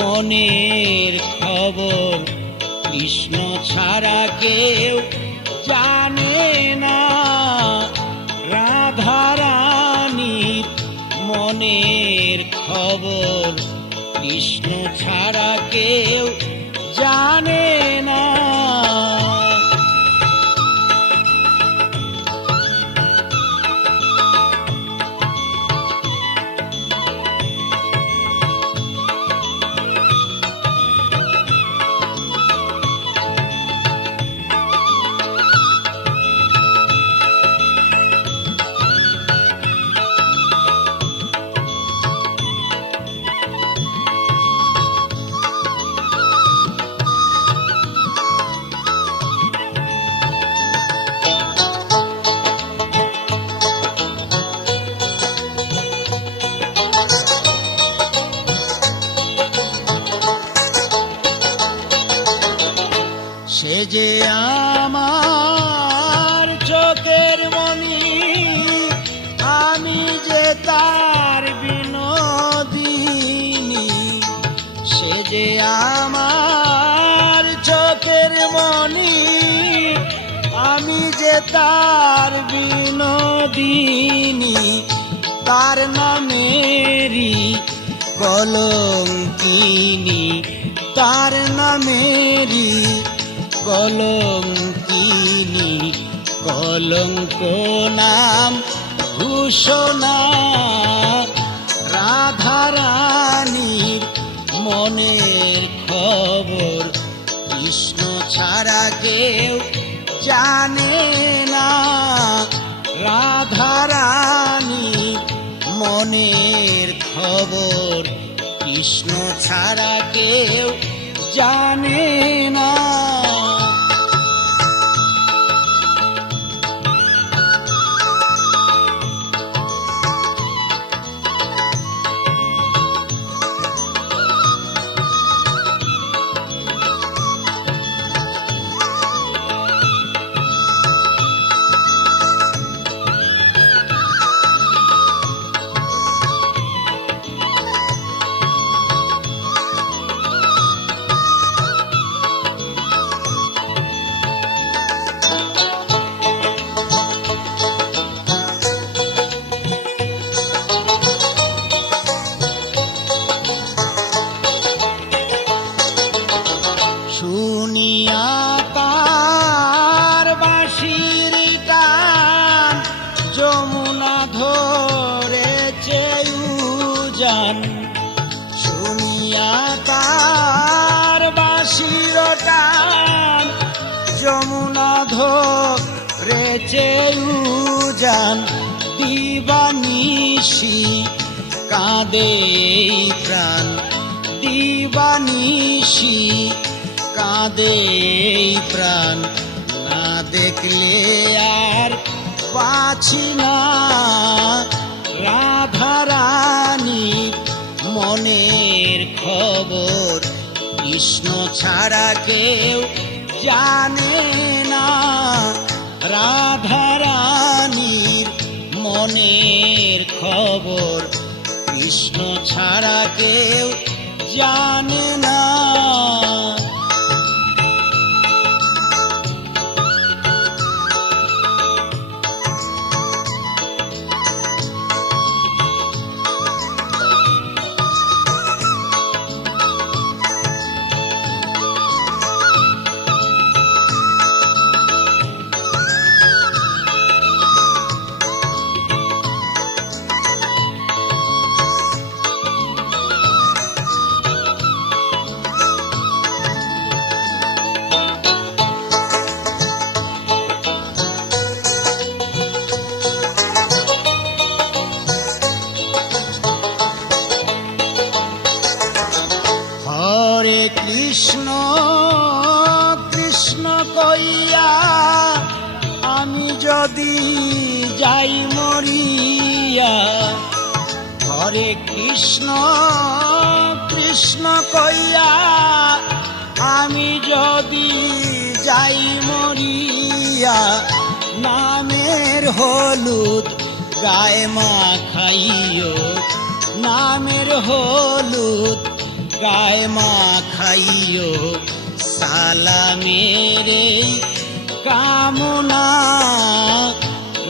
মনের খবর কৃষ্ণ ছাড়া কেউ জানে না। রাধারানীর মনের খবর কৃষ্ণ ছাড়া কেউ জানে না। সে যে আমার চোখের মণি, আমি যে তার বিনোদিনী। সে যে আমার চোখের মণি, আমি যে তার বিনোদিনী। তার নামেরই কলঙ্কিনী, তার নামেরই কলঙ্কিনী। কলঙ্ক নাম ঘোষণা রাধারানীর মনের খবর কৃষ্ণ ছাড়া কেউ জানে না। রাধারানীর মনের খবর কৃষ্ণ ছাড়া কেউ জানে না। শুনিয়া তার বাঁশির গান যমুনা ধরেছে উজান। শুনিয়া তার বাঁশির গান যমুনা ধরেছে উজান। দিবানিশি কাঁদে প্রাণ, দিবানিশি কাঁদে প্রাণ। না দেখলে আর বাঁচি না। রাধারানীর মনের খবর কৃষ্ণ ছাড়া কেউ জানে না। রাধারানীর মনের খবর কৃষ্ণ ছাড়া কেউ জানে না। হরে কৃষ্ণ কৃষ্ণ কইয়া আমি যদি যাই মরিয়া। হরে কৃষ্ণ কৃষ্ণ কইয়া আমি যদি যাই মরিয়া। নামের হলুদ গায়ে মাখাইও, নামের হলুদ গায়ে মাখাইও সালামের কামনা।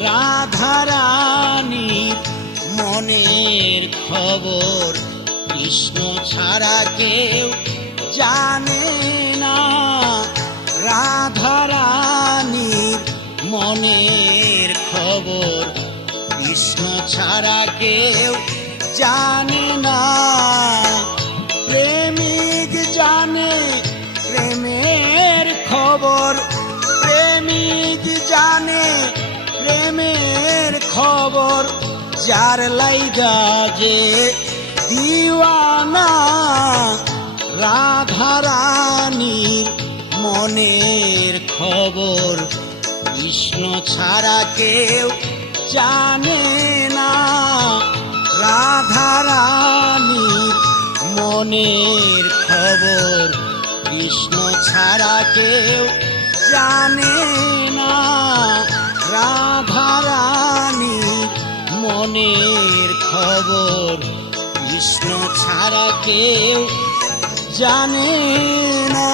রাধারানী মনের খবর কৃষ্ণ ছাড়া কেউ জানে না। রাধারানীর মনের খবর কৃষ্ণ ছাড়া কেউ জানে না। প্রেমিক জানে প্রেমের খবর, প্রেমিক জানে প্রেমের খবর, যার লাইগা যে দিওয়ানা। রাধারানীর মনের খবর কৃষ্ণ ছাড়া কেউ জানে না। রাধারানীর মনের খবর কৃষ্ণ ছাড়া কেউ জানে না। রাধারানীর মনের খবর কৃষ্ণ ছাড়া কেউ জানে না।